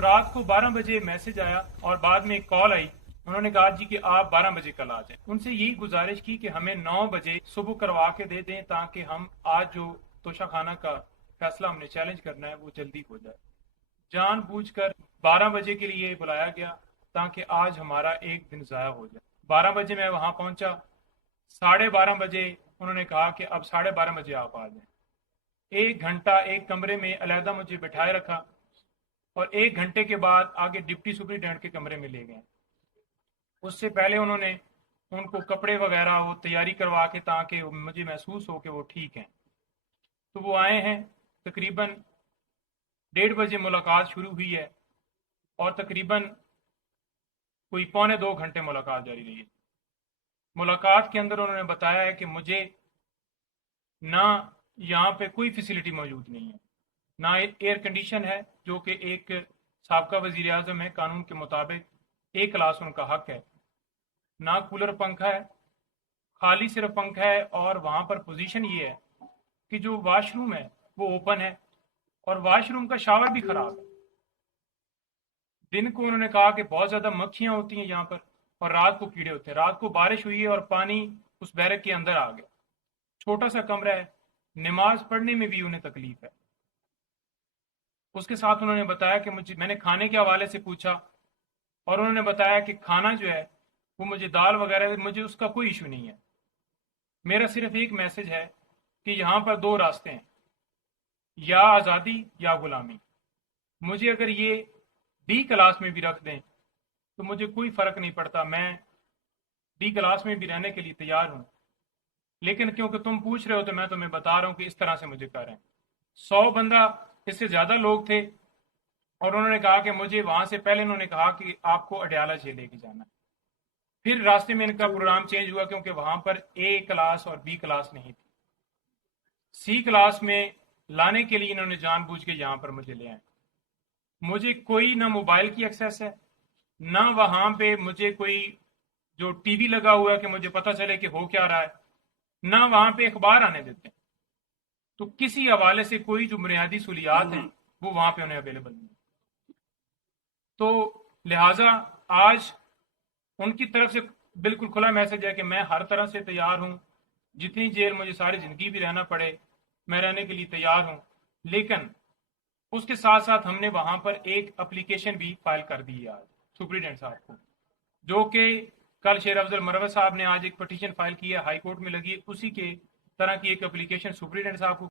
تو رات کو 12 بجے میسج آیا اور بعد میں ایک کال آئی، انہوں نے کہا جی کہ آپ 12 بجے کل آ جائیں۔ ان سے یہی گزارش کی کہ ہمیں 9 بجے صبح کروا کے دے دیں تاکہ ہم آج جو توشہ خانہ کا فیصلہ ہم نے چیلنج کرنا ہے وہ جلدی ہو جائے۔ جان بوجھ کر 12 بجے کے لیے بلایا گیا تاکہ آج ہمارا ایک دن ضائع ہو جائے۔ 12 بجے میں وہاں پہنچا، 12:30 بجے انہوں نے کہا کہ اب 12:30 بجے آپ آ جائیں۔ 1 گھنٹہ ایک کمرے میں علیحدہ مجھے بٹھائے رکھا اور 1 گھنٹے کے بعد آگے ڈپٹی سپرنٹینڈنٹ کے کمرے میں لے گئے۔ اس سے پہلے انہوں نے ان کو کپڑے وغیرہ وہ تیاری کروا کے تاکہ مجھے محسوس ہو کہ وہ ٹھیک ہیں۔ تو وہ آئے ہیں، تقریباً 1:30 بجے ملاقات شروع ہوئی ہے اور تقریباً کوئی 1.25 گھنٹے ملاقات جاری رہی ہے۔ ملاقات کے اندر انہوں نے بتایا ہے کہ مجھے نہ یہاں پہ کوئی فیسلٹی موجود نہیں ہے، نہ ایئر کنڈیشن ہے جو کہ ایک سابقہ وزیر اعظم ہے، قانون کے مطابق ایک کلاس ان کا حق ہے، نہ کولر پنکھا ہے، خالی صرف پنکھا ہے، اور وہاں پر پوزیشن یہ ہے کہ جو واش روم ہے وہ اوپن ہے اور واش روم کا شاور بھی خراب ہے۔ دن کو انہوں نے کہا کہ بہت زیادہ مکھیاں ہوتی ہیں یہاں پر اور رات کو کیڑے ہوتے ہیں۔ رات کو بارش ہوئی ہے اور پانی اس بیرک کے اندر آ گیا، چھوٹا سا کمرہ ہے، نماز پڑھنے میں بھی انہیں تکلیف ہے۔ اس کے ساتھ انہوں نے بتایا کہ میں نے کھانے کے حوالے سے پوچھا اور انہوں نے بتایا کہ کھانا جو ہے وہ مجھے دال وغیرہ مجھے اس کا کوئی ایشو نہیں ہے، میرا صرف ایک میسج ہے کہ یہاں پر 2 راستے ہیں، یا آزادی یا غلامی۔ مجھے اگر یہ ڈی کلاس میں بھی رکھ دیں تو مجھے کوئی فرق نہیں پڑتا، میں ڈی کلاس میں بھی رہنے کے لیے تیار ہوں، لیکن کیونکہ تم پوچھ رہے ہو تو میں تمہیں بتا رہا ہوں کہ اس طرح سے مجھے کر رہے ہیں۔ 100 بندہ، اس سے زیادہ لوگ تھے، اور انہوں نے کہا کہ مجھے وہاں سے پہلے انہوں نے کہا کہ آپ کو اڈیالہ جیل لے کے جانا ہے۔ پھر راستے میں ان کا پروگرام چینج ہوا کیونکہ وہاں پر اے کلاس اور بی کلاس نہیں تھی، سی کلاس میں لانے کے لیے انہوں نے جان بوجھ کے یہاں پر مجھے لے آئے۔ مجھے کوئی نہ موبائل کی ایکسیس ہے، نہ وہاں پہ مجھے کوئی جو ٹی وی لگا ہوا ہے کہ مجھے پتہ چلے کہ ہو کیا رہا ہے، نہ وہاں پہ اخبار آنے دیتے ہیں۔ تو کسی حوالے سے کوئی جو بنیادی سہولیات ہیں وہ وہاں پہ انہیں اویلیبل نہیں۔ تو لہٰذا آج ان کی طرف سے بالکل کھلا میسج ہے کہ میں ہر طرح سے تیار ہوں، جتنی جیل مجھے ساری زندگی بھی رہنا پڑے میں رہنے کے لیے تیار ہوں، لیکن اس کے ساتھ ساتھ ہم نے وہاں پر ایک اپلیکیشن بھی فائل کر دی ہے آج سپرنٹینڈنٹ صاحب کو، جو کہ کل شیر افضل مروت صاحب نے آج ایک پٹیشن فائل کی ہے، ہائی کورٹ میں لگی ہے، اسی کے طرح کی ایک اپلیکیشن سپرنٹینڈنٹ صاحب کو